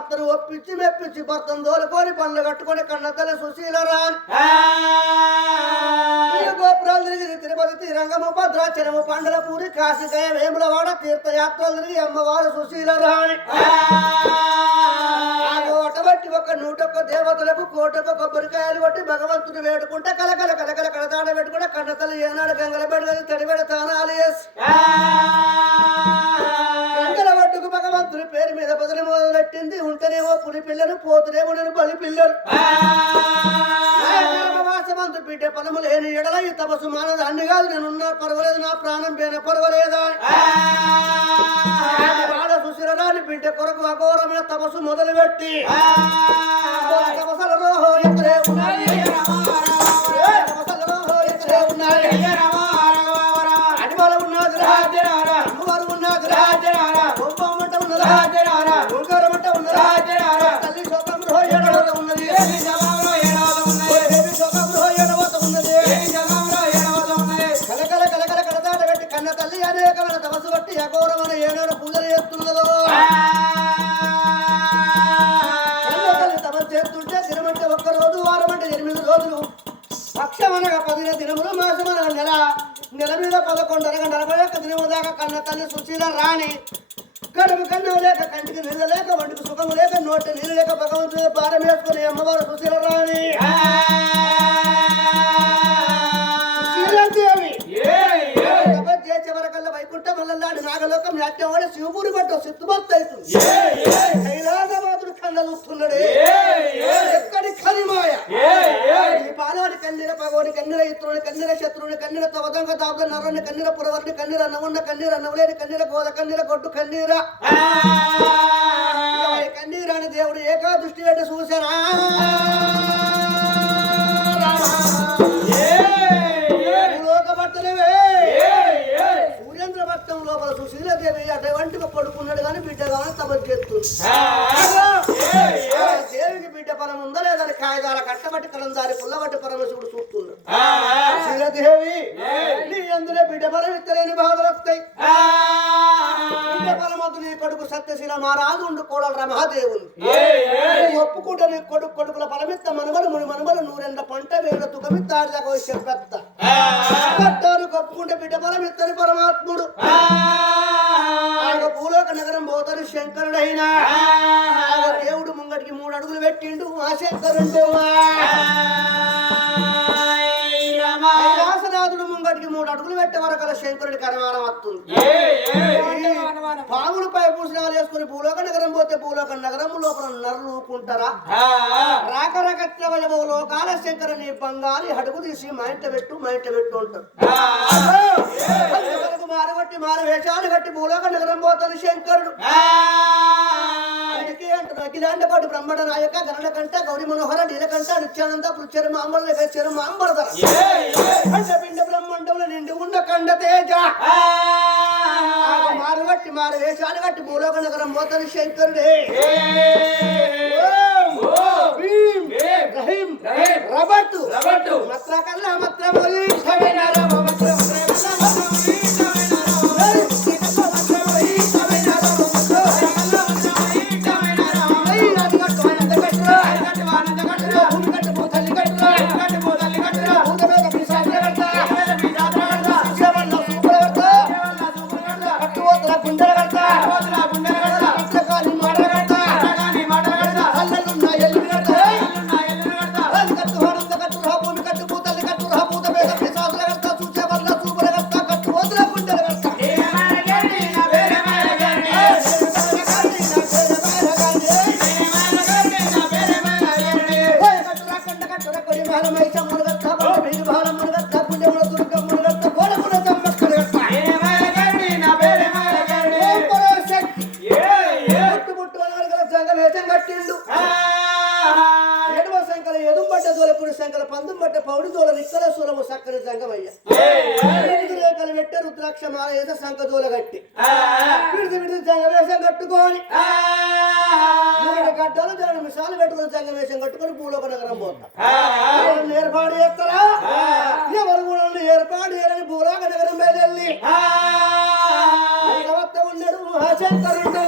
భర్తను ఒప్పించి మెప్పించి భర్తను దోలుకొని పండ్లు కట్టుకొని కన్నతల్లి సుశీల రాణి గోపురాలు తిరిగి తిరుపతి శ్రీరంగము భద్రాచలము పండలపూరి కాశీకయ వేములవాడ తీర్థయాత్రలు తిరిగి అమ్మవారు సుశీల రాణి అటువంటి ఒక 101 దేవతలకు కోటకు కొబ్బరికాయలు కొట్టి భగవంతుని వేడుకుంటే కలకల కలకల కడతాడ పెట్టుకుంటే కన్నతల్లి ఏనాడు గంగల పెట్టుకొని తడిబెడ తానాలు వేసి గంగల ఒడ్డుకు భగవంతుని పేరు మీద బదులు మొదలెట్టింది ఉంటేనేమో పులి పిల్లలు పోతునేమో నేను బలి పిల్లలు వాసమంతు బిడ్డ పలము లేని ఎడల ఈ తపస్సు మానదు అన్ని కాదు నేనున్నా పర్వాలేదు నా ప్రాణం పేన పర్వాలేదా వాడ సుశీలరాని బిడ్డ కొరకు అఘోరమైన తపస్సు మొదలుపెట్టి తపస్సులలో ఎక్కడే ఉన్నాయి తపస్సులలో ఎక్కడే ఉన్నాయి అడిమల ఉన్నది అమ్మవారు ఉన్నది గొప్పమంట ఉన్నది ఓంకారమంట ఉన్నది తల్లి శోకంలో ఏడవత ఉన్నది కలకల కలకల కడదాట పెట్టి కన్న తల్లి అనేకమైన తపస్సు బట్టి అఘోరమైన ఏనాడు పూజలు చేస్తున్నదో తపస్సు చేస్తుంటే దినమంటే 1 రోజు వారం అంటే 8 రోజులు పక్షమనగా 10 దినములు మాసమనగా నెల మీద 11 అనగా 41 దినము దాకా కన్న తల్లి సుశీల రాణి కడుపు కన్నం లేక కంటికి నీళ్ళు లేక వంటికి సుఖము లేక నోటి నీళ్ళు లేక భగవంతుని భారం వేసుకుని అమ్మవారు సుశీల రాణి చేసే వరకల్లా వైకుంఠం వల్లలాడి నాగలోకం నాట్యవాడి శివపూరి పట్టు సిద్ధుమత్తు అవుతుంది కైలాసమాతుడు కళ్ళ చూస్తున్నాడే ఎక్కడి కరిమాయ ఈ పాలాడి కన్నీర పగోని కన్నీర ఇత్రుని కన్నీర శత్రువుని కన్నీర తవదంగ తాప నరుని కన్నీర పురవర్ని కన్నీర నవ్వున్న కన్నీర నవ్వులేని కన్నీర గోద కన్నీర గొడ్డు కన్నీర కన్నీర అని దేవుడు ఏకాదృష్టి అంటే చూసారా సూర్యేంద్ర భక్తం లోపల సుశీలదేవి అటువంటి పడుకున్నాడు కానీ బిడ్డ కానీ తపస్సు చేస్తుంది దేవికి బిడ్డ పరం ఉందా లేదని కాయదాల కట్టబట్టి కలందారి పుల్లబట్టి పరమశివుడు చూస్తున్నాడు శీలదేవి నీ అందులో బిడ్డ పరం ఇత్తలేని బాధలు వస్తాయి బిడ్డ పరమద్దు నీ కొడుకు సత్యశీల మహారాజు ఉండు కోడలు రమహాదేవుని ఒప్పుకుంటే నీ కొడుకుల పరమిత్త మనుమలు ముని మనుమలు 100 పంట వేల తుకమిత్తాడు దాకా చెప్పెత్త పట్టారు కప్పుకుంటే బిడ్డ పరమిత్తని పరమాత్ముడు భూలోక నగరం పోతారు శంకరుడైనా దేవుడు ముంగటికి 3 అడుగులు పెట్టిండు ఆ శంకరుడు కైలాసనాథుడు ముంగటికి 3 అడుగులు పెట్టే వరకల శంకరుడికి అనుమానం వస్తుంది పాములు పై పూసనాలు వేసుకుని భూలోక నగరం పోతే భూలోక నగరం లోపల నరులు ఊకుంటారా రాకరకట్ల లోకాల శంకరుని బంగారి అడుగు తీసి మా ఇంట పెట్టు ఉంటారు మారగొట్టి మారు వేషాలు కట్టి భూలోక నగరం పోతాను శంకరుడు అఖిలాండ కోటి బ్రహ్మణ నాయక గరణ కంట గౌరీ మనోహర నీలకంఠ నిత్యానంద పృచ్చర మాంబర పిండ బ్రహ్మండంలో నిండి ఉన్న కండ తేజ మారుగట్టి మారు వేషాలు కట్టి భూలోక నగరం పోతాను శంకరుడే రబట్టు మత్ర కల్లా మత్ర సంకల పందం బట్ట పౌడి దోల నిక్కల సూలము సక్కని సంగమయ్య రేఖలు పెట్టే రుద్రాక్ష మాల సంఖ దోల కట్టి విడిది విడిది సంగవేశం కట్టుకొని గడ్డలు జరగ మిసాలు పెట్టుకుని సంగవేశం కట్టుకొని భూలోక నగరం పోతా ఏర్పాటు చేస్తారా ఎవరు కూడా ఏర్పాటు చేయాలని భూలోక నగరం మీద వెళ్ళి ఉన్నాడు శంకరుడు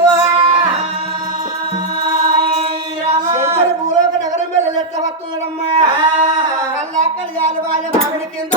వస్తున్నాడమ్మా కళ్ళ కళ్యాలు వాయ మామిడి కింద